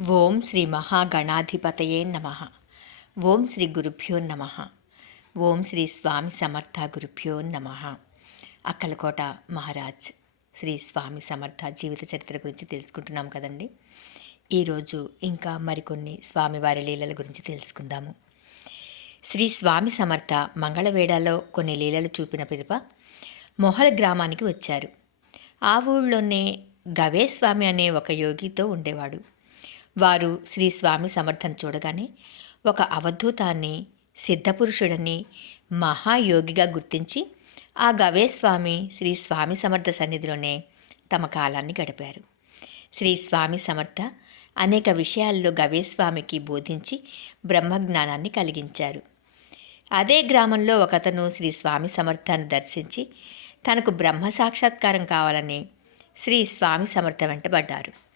ఓం శ్రీ మహాగణాధిపతయే నమ. ఓం శ్రీ గురుభ్యో నమ. ఓం శ్రీ స్వామి సమర్థ గురుభ్యో నమ. అక్కలకోట మహారాజ్ శ్రీ స్వామి సమర్థ జీవిత చరిత్ర గురించి తెలుసుకుంటున్నాం కదండి. ఈరోజు ఇంకా మరికొన్ని స్వామివారి లీలల గురించి తెలుసుకుందాము. శ్రీ స్వామి సమర్థ మంగళవేడాలో కొన్ని లీలలు చూపిన పిదప మొహల్ గ్రామానికి వచ్చారు. ఆ ఊళ్ళోనే గవేస్వామి అనే ఒక యోగితో ఉండేవాడు. వారు శ్రీ స్వామి సమర్థను చూడగానే ఒక అవధూతాన్ని సిద్ధపురుషుడని మహాయోగిగా గుర్తించి ఆ గవేస్వామి శ్రీ స్వామి సమర్థ సన్నిధిలోనే తమ కాలాన్ని గడిపారు. శ్రీ స్వామి సమర్థ అనేక విషయాల్లో గవేస్వామికి బోధించి బ్రహ్మజ్ఞానాన్ని కలిగించారు. అదే గ్రామంలో ఒకతను శ్రీ స్వామి సమర్థాన్ని దర్శించి తనకు బ్రహ్మ సాక్షాత్కారం కావాలని శ్రీ స్వామి సమర్థ వెంటబడ్డారు.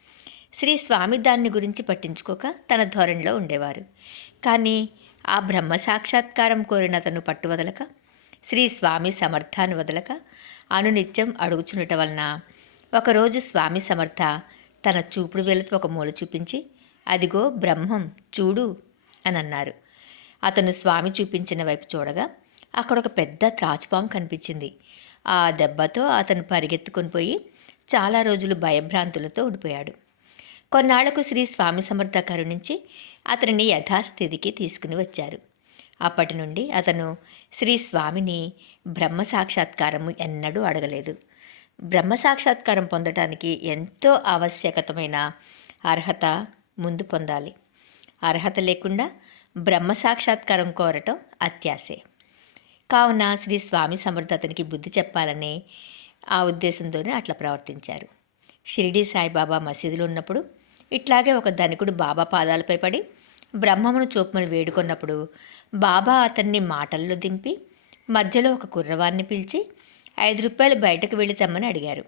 శ్రీ స్వామి దాన్ని గురించి పట్టించుకోక తన ధోరణిలో ఉండేవారు. కానీ ఆ బ్రహ్మ సాక్షాత్కారం కోరిన అతను పట్టువదలక శ్రీ స్వామి సమర్థాన్ని వదలక అనునిత్యం అడుగుచునుట వలన ఒకరోజు స్వామి సమర్థ తన చూపుడు వేలతో ఒక మూల చూపించి అదిగో బ్రహ్మం చూడు అని అన్నారు. అతను స్వామి చూపించిన వైపు చూడగా అక్కడ ఒక పెద్ద త్రాచుపాము కనిపించింది. ఆ దెబ్బతో అతను పరిగెత్తుకొని పోయి చాలా రోజులు భయభ్రాంతులతో ఉండిపోయాడు. కొన్నాళ్ళకు శ్రీ స్వామి సమర్థ కరుణించి అతనిని యథాస్థితికి తీసుకుని వచ్చారు. అప్పటి నుండి అతను శ్రీ స్వామిని బ్రహ్మ సాక్షాత్కారము ఎన్నడూ అడగలేదు. బ్రహ్మ సాక్షాత్కారం పొందటానికి ఎంతో ఆవశ్యకతమైన అర్హత ముందు పొందాలి. అర్హత లేకుండా బ్రహ్మ సాక్షాత్కారం కోరటం అత్యాసే కావున శ్రీ స్వామి సమర్థ అతనికి బుద్ధి చెప్పాలని ఆ ఉద్దేశంతోనే అట్లా ప్రవర్తించారు. షిరిడి సాయిబాబా మసీదులో ఉన్నప్పుడు ఇట్లాగే ఒక ధనికుడు బాబా పాదాలపై పడి బ్రహ్మమును చూపమని వేడుకున్నప్పుడు బాబా అతన్ని మాటల్లో దింపి మధ్యలో ఒక కుర్రవాన్ని పిలిచి ఐదు రూపాయలు బయటకు వెళ్ళి అడిగారు.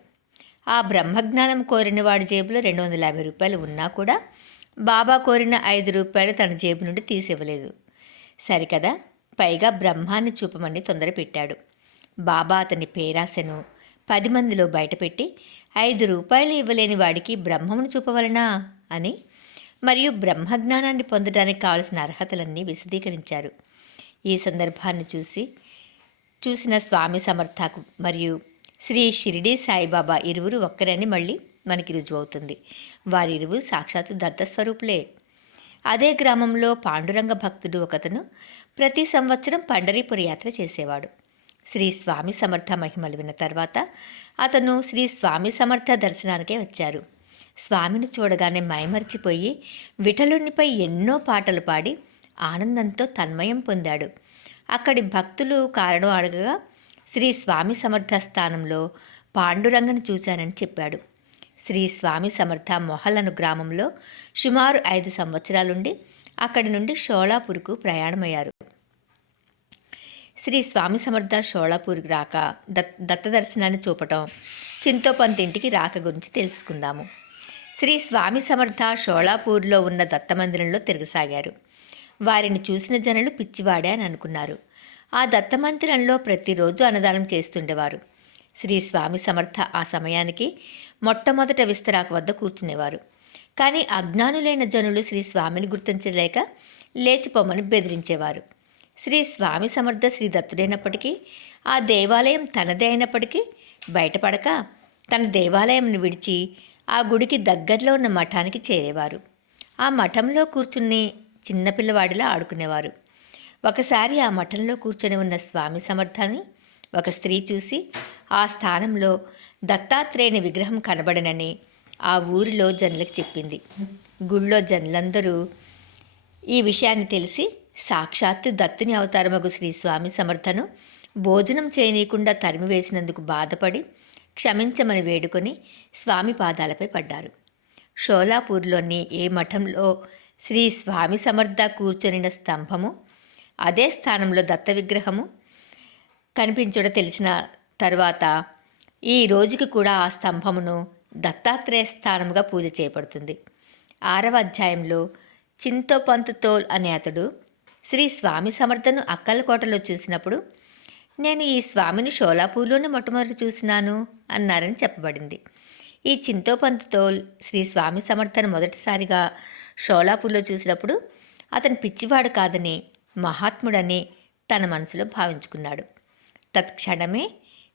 ఆ బ్రహ్మజ్ఞానం కోరిన వాడి జేబులో రెండు వందల యాభై రూపాయలు ఉన్నా కూడా బాబా కోరిన ఐదు రూపాయలు తన జేబు నుండి తీసివ్వలేదు. సరికదా? పైగా బ్రహ్మాన్ని చూపమని తొందర పెట్టాడు బాబా అతని పేరాశను పది మందిలో బయటపెట్టి ఐదు రూపాయలు ఇవ్వలేని వాడికి బ్రహ్మమును చూపవలనా? అని. మరియు బ్రహ్మజ్ఞానాన్ని పొందడానికి కావలసిన అర్హతలన్నీ విశదీకరించారు. ఈ సందర్భాన్ని చూసి చూసిన స్వామి సమర్థకు మరియు శ్రీ షిరిడి సాయిబాబా ఇరువురు ఒక్కరని మళ్ళీ మనకి రుజువవుతుంది. వారిరువురు సాక్షాత్తు దత్తస్వరూపులే. అదే గ్రామంలో పాండురంగ భక్తుడు ఒకతను ప్రతి సంవత్సరం పండరీపుర యాత్ర చేసేవాడు. శ్రీ స్వామి సమర్థ మహిమలు విన్న తర్వాత అతను శ్రీ స్వామి సమర్థ దర్శనానికే వచ్చారు. స్వామిని చూడగానే మైమర్చిపోయి విఠలునిపై ఎన్నో పాటలు పాడి ఆనందంతో తన్మయం పొందాడు. అక్కడి భక్తులు కారణం అడగగా శ్రీ స్వామి సమర్థ స్థానంలో పాండురంగను చూశానని చెప్పాడు. శ్రీ స్వామి సమర్థ మొహలను గ్రామంలో సుమారు ఐదు సంవత్సరాలుండి అక్కడి నుండి షోలాపూర్కు ప్రయాణమయ్యారు. శ్రీ స్వామి సమర్థ షోళాపూర్కి రాక దత్ దత్త దర్శనాన్ని చూపటం చింతోపంత్ ఇంటికి రాక గురించి తెలుసుకుందాము. శ్రీ స్వామి సమర్థ షోళాపూర్లో ఉన్న దత్తమందిరంలో తిరగసాగారు. వారిని చూసిన జనులు పిచ్చివాడే అని అనుకున్నారు. ఆ దత్తమందిరంలో ప్రతిరోజు అన్నదానం చేస్తుండేవారు. శ్రీ స్వామి సమర్థ ఆ సమయానికి మొట్టమొదట విస్తరాకు వద్ద కూర్చునేవారు. కానీ అజ్ఞానులైన జనులు శ్రీ స్వామిని గుర్తించలేక లేచిపోమని బెదిరించేవారు. శ్రీ స్వామి సమర్థ శ్రీ దత్తుడైనప్పటికీ ఆ దేవాలయం తనదే అయినప్పటికీ బయటపడక తన దేవాలయంను విడిచి ఆ గుడికి దగ్గరలో ఉన్న మఠానికి చేరేవారు. ఆ మఠంలో కూర్చుని చిన్నపిల్లవాడిలా ఆడుకునేవారు. ఒకసారి ఆ మఠంలో కూర్చొని ఉన్న స్వామి సమర్థాన్ని ఒక స్త్రీ చూసి ఆ స్థానంలో దత్తాత్రేయుని విగ్రహం కనబడనని ఆ ఊరిలో జనులకు చెప్పింది. గుళ్ళో జనులందరూ ఈ విషయాన్ని తెలిసి సాక్షాత్తు దత్తుని అవతారమగు శ్రీ స్వామి సమర్థను. భోజనం చేయనీయకుండా తరిమివేసినందుకు బాధపడి క్షమించమని వేడుకొని స్వామి పాదాలపై పడ్డారు. షోలాపూర్లోని ఏ మఠంలో శ్రీ స్వామి సమర్థ కూర్చొనిన స్తంభము అదే స్థానంలో దత్త విగ్రహము కనిపించడం తెలిసిన తర్వాత ఈ రోజుకి కూడా ఆ స్తంభమును దత్తాత్రేయ స్థానముగా పూజ చేయబడుతుంది. ఆరవ అధ్యాయంలో చింతోపంతుతోల్ అనే అతడు శ్రీ స్వామి సమర్థను అక్కలకోటలో చూసినప్పుడు నేను ఈ స్వామిని షోలాపూర్లోనే మొట్టమొదటి చూసినాను అన్నారని చెప్పబడింది. ఈ చింతోపంతుతో శ్రీ స్వామి సమర్థను మొదటిసారిగా షోలాపూర్లో చూసినప్పుడు అతను పిచ్చివాడు కాదని మహాత్ముడని తన మనసులో భావించుకున్నాడు. తత్క్షణమే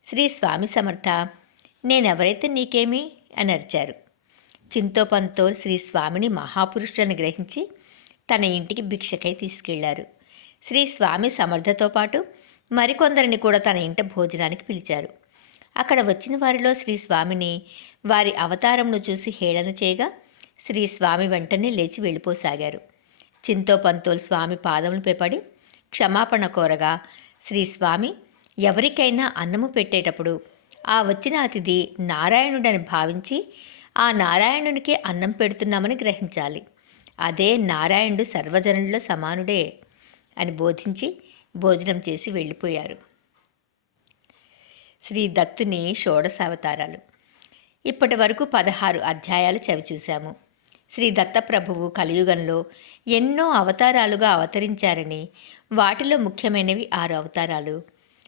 శ్రీ స్వామి సమర్థ నేనెవరైతే నీకేమి అని అరిచారు. చింతోపంతో శ్రీ స్వామిని మహాపురుషులను గ్రహించి తన ఇంటికి భిక్షకై తీసుకెళ్ళారు. శ్రీ స్వామి సమర్థతో పాటు మరికొందరిని కూడా తన ఇంట భోజనానికి పిలిచారు. అక్కడ వచ్చిన వారిలో శ్రీ స్వామిని వారి అవతారంను చూసి హేళన చేయగా శ్రీ స్వామి వెంటనే లేచి వెళ్ళిపోసాగారు. చింతో పంతోలు స్వామి పాదములపై పడి క్షమాపణ కోరగా శ్రీ స్వామి ఎవరికైనా అన్నము పెట్టేటప్పుడు ఆ వచ్చిన అతిథి నారాయణుడని భావించి ఆ నారాయణునికే అన్నం పెడుతున్నామని గ్రహించాలి. అదే నారాయణుడు సర్వజనుల్లో సమానుడే అని బోధించి భోజనం చేసి వెళ్ళిపోయారు. శ్రీ దత్తుని షోడశావతారాలు. ఇప్పటి వరకు పదహారు అధ్యాయాలు చవిచూశాము శ్రీ దత్తప్రభువు కలియుగంలో ఎన్నో అవతారాలుగా అవతరించారని వాటిలో ముఖ్యమైనవి ఆరు అవతారాలు.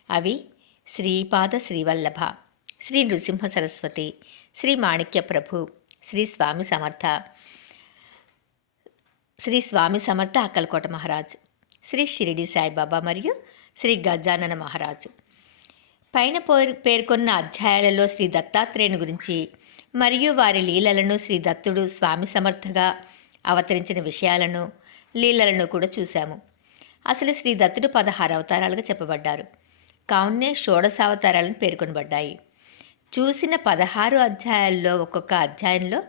అవి శ్రీపాద శ్రీవల్లభ శ్రీ నృసింహ సరస్వతి శ్రీ మాణిక్య ప్రభు శ్రీ స్వామి సమర్థ శ్రీ స్వామి సమర్థ అక్కలకోట మహారాజు శ్రీ షిరిడి సాయిబాబా మరియు శ్రీ గజానన మహారాజు. పైన పేర్కొన్న అధ్యాయాలలో శ్రీ దత్తాత్రేయుని గురించి మరియు వారి లీలలను శ్రీ దత్తుడు స్వామి సమర్థగా అవతరించిన విషయాలను లీలలను కూడా చూశాము. అసలు శ్రీ దత్తుడు పదహారు అవతారాలుగా చెప్పబడ్డారు. కావున్నే షోడశావతారాలను పేర్కొనబడ్డాయి. చూసిన పదహారు అధ్యాయాల్లో ఒక్కొక్క అధ్యాయంలో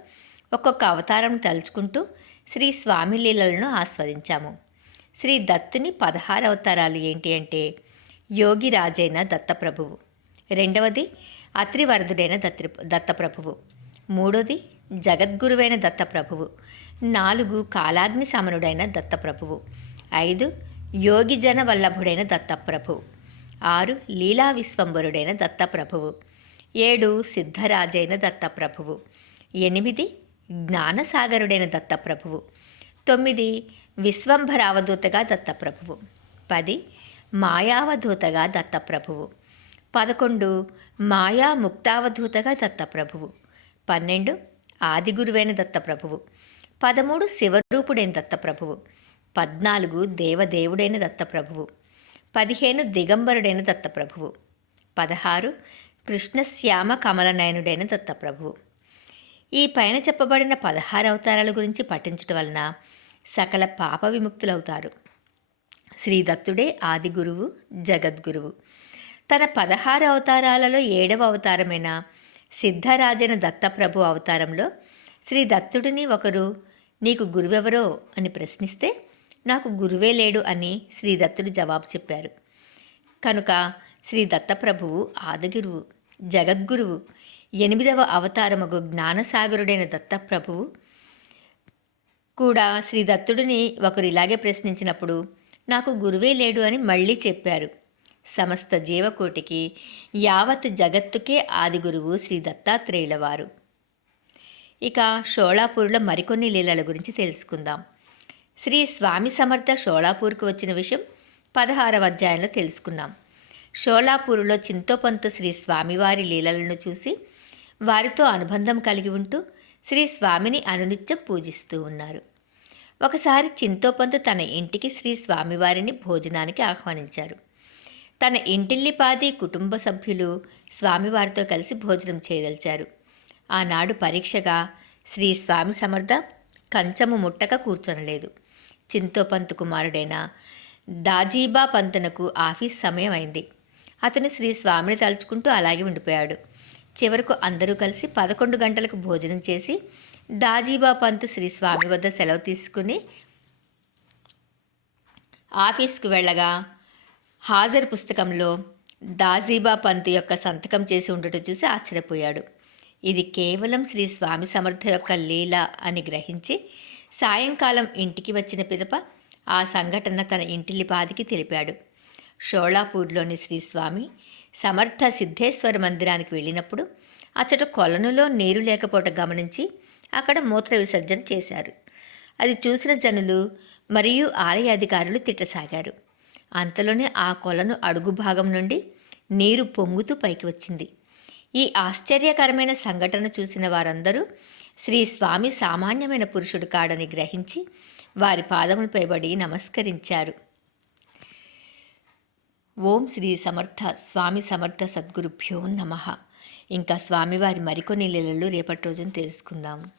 ఒక్కొక్క అవతారం తలుచుకుంటూ శ్రీ స్వామి లీలలను ఆస్వాదించాము. శ్రీ దత్తుని పదహారు అవతారాలు ఏంటి అంటే యోగి రాజైన దత్తప్రభువు. రెండవది అత్రివరదుడైన దత్రి దత్తప్రభువు. మూడోది జగద్గురువైన దత్తప్రభువు. నాలుగు కాలాగ్ని సమనుడైన దత్తప్రభువు. ఐదు యోగి జన వల్లభుడైన దత్తప్రభువు ఆరు లీలా విశ్వంబరుడైన దత్తప్రభువు. ఏడు సిద్ధరాజైన దత్తప్రభువు. ఎనిమిది జ్ఞానసాగరుడైన దత్తప్రభువు. తొమ్మిది విశ్వంభరావధూతగా దత్తప్రభువు. పది మాయావధూతగా దత్తప్రభువు. పదకొండు మాయా ముక్తావధూతగా దత్తప్రభువు. పన్నెండు ఆదిగురువైన దత్తప్రభువు. పదమూడు శివరూపుడైన దత్తప్రభువు. పద్నాలుగు దేవదేవుడైన దత్తప్రభువు. పదిహేను దిగంబరుడైన దత్తప్రభువు. పదహారు కృష్ణశ్యామ కమలనయనుడైన దత్తప్రభువు. ఈ పైన చెప్పబడిన పదహారు అవతారాల గురించి పఠించటం వలన సకల పాప విముక్తులవుతారు. శ్రీదత్తుడే ఆది గురువు జగద్గురువు. తన పదహారు అవతారాలలో ఏడవ అవతారమైన సిద్ధరాజన దత్తప్రభు అవతారంలో శ్రీ దత్తుడిని ఒకరు నీకు గురువెవరో? అని ప్రశ్నిస్తే నాకు గురువే లేడు అని శ్రీ దత్తుడు జవాబు చెప్పారు. కనుక శ్రీ దత్తప్రభువు ఆదిగురువు జగద్గురువు ఎనిమిదవ అవతారముగు జ్ఞానసాగరుడైన దత్తప్రభువు కూడా శ్రీ దత్తుడిని ఒకరు ఇలాగే ప్రశ్నించినప్పుడు నాకు గురువే లేడు అని మళ్ళీ చెప్పారు. సమస్త జీవకోటికి యావత్ జగత్తుకే ఆది గురువు శ్రీ దత్తాత్రేయుల వారు ఇక షోళాపూర్లో మరికొన్ని లీలల గురించి తెలుసుకుందాం. శ్రీ స్వామి సమర్థ షోళాపూర్కు వచ్చిన విషయం పదహారవ అధ్యాయంలో తెలుసుకున్నాం. షోళాపూర్లో చింతోపంతు శ్రీ స్వామివారి లీలలను చూసి వారితో అనుబంధం కలిగి ఉంటూ శ్రీ స్వామిని అనునిత్యం పూజిస్తూ ఉన్నారు. ఒకసారి చింతోపంతు తన ఇంటికి శ్రీ స్వామివారిని భోజనానికి ఆహ్వానించారు. తన ఇంటిల్లిపాది కుటుంబ సభ్యులు స్వామివారితో కలిసి భోజనం చేయదలిచారు. ఆనాడు పరీక్షగా శ్రీ స్వామి సమర్థ కంచము ముట్టక కూర్చొనలేదు. చింతోపంతు కుమారుడైన దాజీబా పంతనకు ఆఫీస్ సమయం అయింది. అతను శ్రీ స్వామిని తలుచుకుంటూ అలాగే ఉండిపోయాడు. చివరకు అందరూ కలిసి పదకొండు గంటలకు భోజనం చేసి దాజీబా పంత్ శ్రీ స్వామి వద్ద సెలవు తీసుకుని ఆఫీస్కు వెళ్ళగా హాజర్ పుస్తకంలో దాజీబా పంత్ యొక్క సంతకం చేసి ఉండటం చూసి ఆశ్చర్యపోయాడు. ఇది కేవలం శ్రీ స్వామి సమర్థ యొక్క లీల అని గ్రహించి సాయంకాలం ఇంటికి వచ్చిన పిదప ఆ సంఘటన తన ఇంటిల్లిపాదికి తెలిపాడు. షోళాపూర్లోని శ్రీస్వామి సమర్థ సిద్ధేశ్వర మందిరానికి వెళ్ళినప్పుడు అచ్చట కొలనులో నీరు లేకపోవటం గమనించి అక్కడ మూత్ర విసర్జన చేశారు. అది చూసిన జనులు మరియు ఆలయ అధికారులు తిట్టసాగారు. అంతలోనే ఆ కొలను అడుగు భాగం నుండి నీరు పొంగుతూ పైకి వచ్చింది. ఈ ఆశ్చర్యకరమైన సంఘటన చూసిన వారందరూ శ్రీ స్వామి సామాన్యమైన పురుషుడు కాడని గ్రహించి వారి పాదములపై పడి నమస్కరించారు. ఓం శ్రీ సమర్థ స్వామి సమర్థ సద్గురుభ్యో నమ. ఇంకా స్వామివారి మరికొన్ని లీలలు రేపటి రోజున తెలుసుకుందాం.